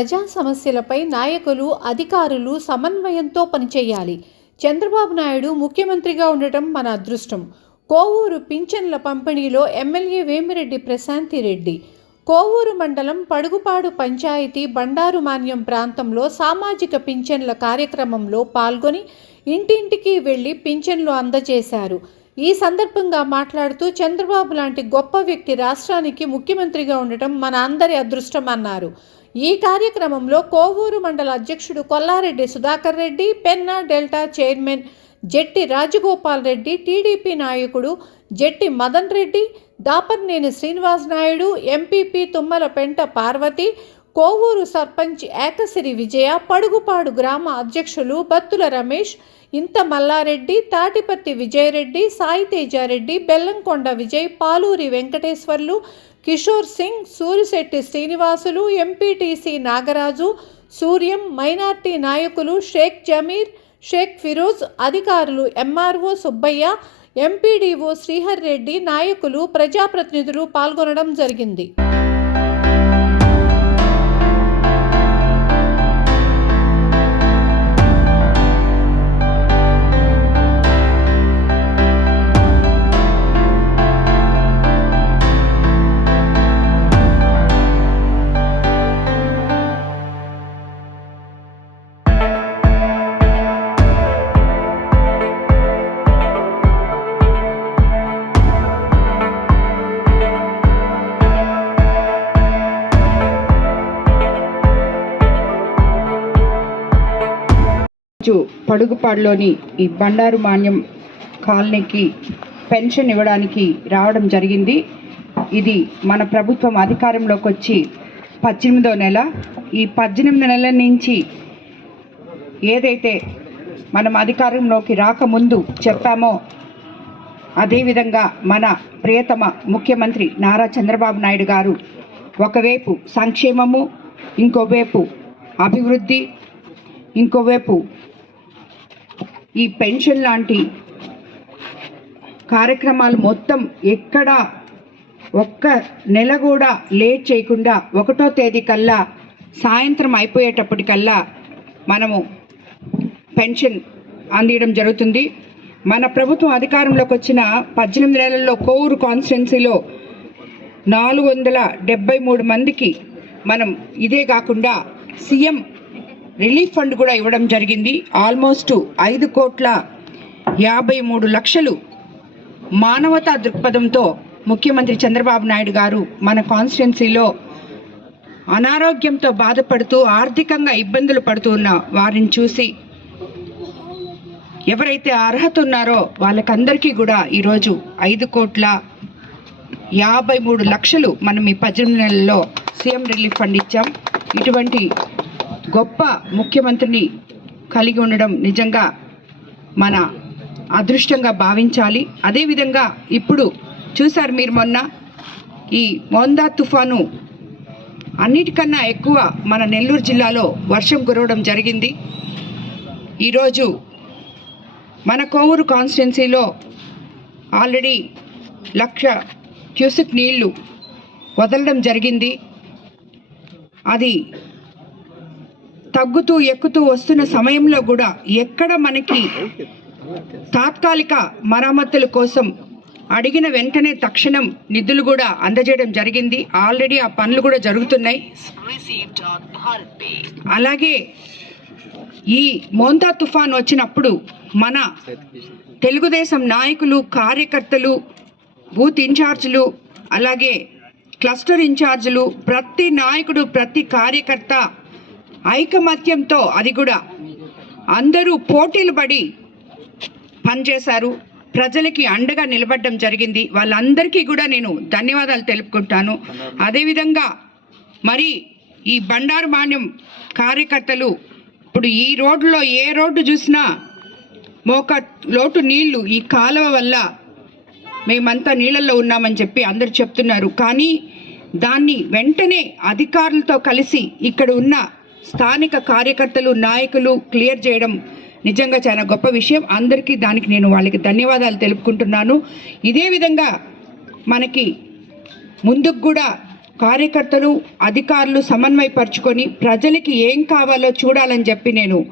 ప్రజా సమస్యలపై నాయకులు అధికారులు సమన్వయంతో పనిచేయాలి. చంద్రబాబు నాయుడు ముఖ్యమంత్రిగా ఉండటం మన అదృష్టం. కోవూరు పింఛన్ల పంపిణీలో ఎమ్మెల్యే వేమిరెడ్డి ప్రశాంతి రెడ్డి. కోవూరు మండలం పడుగుపాడు పంచాయతీ బండారు మాన్యం ప్రాంతంలో సామాజిక పింఛన్ల కార్యక్రమంలో పాల్గొని ఇంటింటికి వెళ్ళి పింఛన్లు అందజేశారు. ఈ సందర్భంగా మాట్లాడుతూ చంద్రబాబు లాంటి గొప్ప వ్యక్తి రాష్ట్రానికి ముఖ్యమంత్రిగా ఉండటం మన అందరి అదృష్టం అన్నారు. ఈ కార్యక్రమంలో కోవూరు మండల అధ్యక్షుడు Kollareddy Sudhakar Reddy Penna delta chairman Jetti Rajagopal Reddy TDP నాయకుడు జెట్టి మదన్ రెడ్డి దాపర్నేని శ్రీనివాస్ నాయుడు ఎంపీపీ తుమ్మల పెంట పార్వతి కోవూరు సర్పంచ్ ఏకసిరి విజయ పడుగుపాడు గ్రామ అధ్యక్షులు బత్తుల రమేష్ ఇంత మల్లారెడ్డి తాటిపత్తి విజయరెడ్డి సాయి తేజారెడ్డి బెల్లంకొండ విజయ్ పాలూరి వెంకటేశ్వర్లు కిషోర్ సింగ్ సూరిశెట్టి శ్రీనివాసులు ఎంపీటీసీ నాగరాజు సూర్యం మైనార్టీ నాయకులు షేక్ జమీర్ షేక్ ఫిరోజ్ అధికారులు ఎంఆర్ఓ సుబ్బయ్య ఎంపీడీఓ శ్రీహర్ రెడ్డి నాయకులు ప్రజాప్రతినిధులు పాల్గొనడం జరిగింది. రోజు పడుగుపాడులోని ఈ బండారు మాన్యం కాలనీకి పెన్షన్ ఇవ్వడానికి రావడం జరిగింది. ఇది మన ప్రభుత్వం అధికారంలోకి వచ్చి పద్దెనిమిదో నెల. ఈ పద్దెనిమిది నెలల నుంచి ఏదైతే మనం అధికారంలోకి రాకముందు చెప్పామో అదేవిధంగా మన ప్రియతమ ముఖ్యమంత్రి నారా చంద్రబాబు నాయుడు గారు ఒకవైపు సంక్షేమము ఇంకోవైపు అభివృద్ధి ఇంకోవైపు ఈ పెన్షన్ లాంటి కార్యక్రమాలు మొత్తం ఎక్కడ ఒక్క నెల కూడా లేట్ చేయకుండా ఒకటో తేదీ కల్లా సాయంత్రం అయిపోయేటప్పటికల్లా మనము పెన్షన్ అందియడం జరుగుతుంది. మన ప్రభుత్వం అధికారంలోకి వచ్చిన పద్దెనిమిది నెలల్లో కోవూరు కాన్స్టిట్యున్సీలో నాలుగు వందల డెబ్బై మూడు మందికి మనం ఇదే కాకుండా సీఎం రిలీఫ్ ఫండ్ కూడా ఇవ్వడం జరిగింది. ఆల్మోస్ట్ ఐదు కోట్ల యాభై మూడు లక్షలు మానవతా దృక్పథంతో ముఖ్యమంత్రి చంద్రబాబు నాయుడు గారు మన కాన్స్టిట్యున్సీలో అనారోగ్యంతో బాధపడుతూ ఆర్థికంగా ఇబ్బందులు పడుతున్న వారిని చూసి ఎవరైతే అర్హత ఉన్నారో వాళ్ళకందరికీ కూడా ఈరోజు ఐదు కోట్ల యాభై మూడు లక్షలు మనం ఈ పద్దెనిమిది నెలల్లో సీఎం రిలీఫ్ ఫండ్ ఇచ్చాం. ఇటువంటి గొప్ప ముఖ్యమంత్రిని కలిగి ఉండడం నిజంగా మన అదృష్టంగా భావించాలి. అదేవిధంగా ఇప్పుడు చూసారు మీరు మొన్న ఈ మోందా తుఫాను అన్నిటికన్నా ఎక్కువ మన నెల్లూరు జిల్లాలో వర్షం కురవడం జరిగింది. ఈరోజు మన కోవూరు కాన్స్టిట్యున్సీలో ఆల్రెడీ లక్ష క్యూసిక్ నీళ్ళు వదలడం జరిగింది. అది తగ్గుతూ ఎక్కుతూ వస్తున్న సమయంలో కూడా ఎక్కడ మనకి తాత్కాలిక మరమ్మతుల కోసం అడిగిన వెంటనే తక్షణం నిధులు కూడా అందజేయడం జరిగింది. ఆల్రెడీ ఆ పనులు కూడా జరుగుతున్నాయి. అలాగే ఈ మోంతా తుఫాన్ వచ్చినప్పుడు మన తెలుగుదేశం నాయకులు కార్యకర్తలు బూత్ ఇన్ఛార్జీలు అలాగే క్లస్టర్ ఇన్ఛార్జీలు ప్రతి నాయకుడు ప్రతి కార్యకర్త ఐకమత్యంతో అది కూడా అందరూ పోటీలు పడి పనిచేశారు. ప్రజలకి అండగా నిలబడడం జరిగింది. వాళ్ళందరికీ కూడా నేను ధన్యవాదాలు తెలుపుకుంటాను. అదేవిధంగా మరి ఈ బండారు మాన్యం కార్యకర్తలు ఇప్పుడు ఈ రోడ్లో ఏ రోడ్డు చూసినా మోక లోటు నీళ్ళు ఈ కాలువ వల్ల మేమంతా నీళ్ళల్లో ఉన్నామని చెప్పి అందరు చెప్తున్నారు. కానీ దాన్ని వెంటనే అధికారులతో కలిసి ఇక్కడ ఉన్న స్థానిక కార్యకర్తలు నాయకులు క్లియర్ చేయడం నిజంగా చాలా గొప్ప విషయం. అందరికీ దానికి నేను వాళ్ళకి ధన్యవాదాలు తెలుపుకుంటున్నాను. ఇదే విధంగా మనకి ముందుకు కూడా కార్యకర్తలు అధికారులు సమన్వయపరుచుకొని ప్రజలకి ఏం కావాలో చూడాలని చెప్పి నేను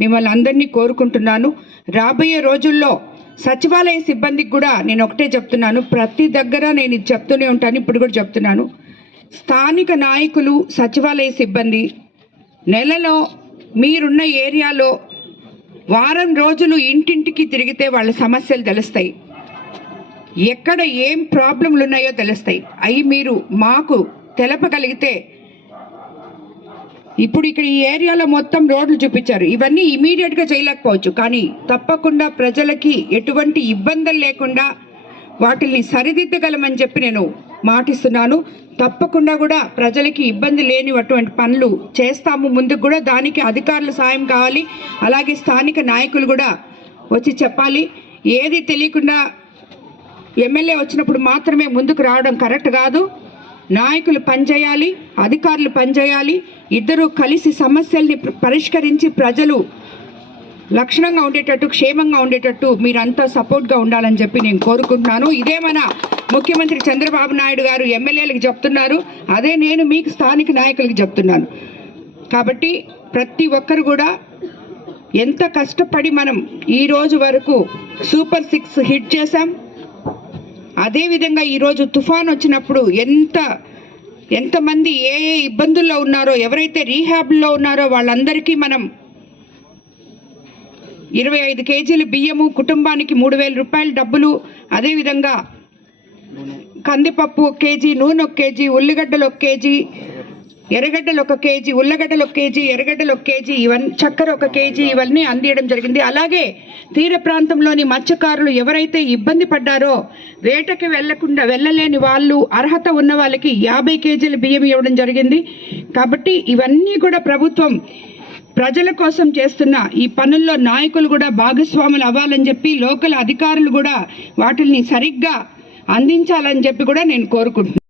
మిమ్మల్ని అందరినీ కోరుకుంటున్నాను. రాబోయే రోజుల్లో సచివాలయ సిబ్బందికి కూడా నేను ఒకటే చెప్తున్నాను. ప్రతి దగ్గర నేను చెప్తూనే ఉంటాను ఇప్పుడు కూడా చెప్తున్నాను. స్థానిక నాయకులు సచివాలయ సిబ్బంది నెలలో మీరున్న ఏరియాలో వారం రోజులు ఇంటింటికి తిరిగితే వాళ్ళ సమస్యలు తెలుస్తాయి. ఎక్కడ ఏం ప్రాబ్లంలు ఉన్నాయో తెలుస్తాయి. అవి మీరు మాకు తెలపగలిగితే ఇప్పుడు ఇక్కడ ఈ ఏరియాలో మొత్తం రోడ్లు చూపించారు. ఇవన్నీ ఇమీడియట్గా చేయలేకపోవచ్చు. కానీ తప్పకుండా ప్రజలకి ఎటువంటి ఇబ్బందులు లేకుండా వాటిని సరిదిద్దగలమని చెప్పి నేను మాటిస్తున్నాను. తప్పకుండా కూడా ప్రజలకి ఇబ్బంది లేని అటువంటి పనులు చేస్తాము. ముందుకు కూడా దానికి అధికారుల సాయం కావాలి. అలాగే స్థానిక నాయకులు కూడా వచ్చి చెప్పాలి. ఏది తెలియకుండా ఎమ్మెల్యే వచ్చినప్పుడు మాత్రమే ముందుకు రావడం కరెక్ట్ కాదు. నాయకులు పనిచేయాలి అధికారులు పనిచేయాలి. ఇద్దరూ కలిసి సమస్యల్ని పరిష్కరించి ప్రజలు లక్షణంగా ఉండేటట్టు క్షేమంగా ఉండేటట్టు మీరంతా సపోర్ట్గా ఉండాలని చెప్పి నేను కోరుకుంటున్నాను. ఇదే మన ముఖ్యమంత్రి చంద్రబాబు నాయుడు గారు ఎమ్మెల్యేలకు చెప్తున్నారు. అదే నేను మీకు స్థానిక నాయకులకు చెప్తున్నాను. కాబట్టి ప్రతి ఒక్కరు కూడా ఎంత కష్టపడి మనం ఈ రోజు వరకు సూపర్ సిక్స్ హిట్ చేశాం అదేవిధంగా ఈరోజు తుఫాన్ వచ్చినప్పుడు ఎంత ఎంతమంది ఏ ఏ ఇబ్బందుల్లో ఉన్నారో ఎవరైతే రీహాబ్లో ఉన్నారో వాళ్ళందరికీ మనం ఇరవై ఐదు కేజీలు బియ్యము కుటుంబానికి మూడు వేల రూపాయల డబ్బులు. అదేవిధంగా కందిపప్పు ఒక కేజీ నూనె ఒక కేజీ ఉల్లిగడ్డలు ఒక కేజీ ఎర్రగడ్డలు ఒక కేజీ ఉల్లగడ్డలు ఒక కేజీ ఎర్రగడ్డలు ఒక కేజీ ఇవన్నీ చక్కెర ఒక కేజీ ఇవన్నీ అందియడం జరిగింది. అలాగే తీర ప్రాంతంలోని మత్స్యకారులు ఎవరైతే ఇబ్బంది పడ్డారో వేటకి వెళ్ళకుండా వెళ్ళలేని వాళ్ళు అర్హత ఉన్న వాళ్ళకి యాభై కేజీల బియ్యం ఇవ్వడం జరిగింది. కాబట్టి ఇవన్నీ కూడా ప్రభుత్వం ప్రజల కోసం చేస్తున్న ఈ పనుల్లో నాయకులు కూడా భాగస్వాములు అవ్వాలని చెప్పి లోకల్ అధికారులు కూడా వాటిని సరిగ్గా అందించాలని చెప్పి కూడా నేను కోరుకుంటున్నాను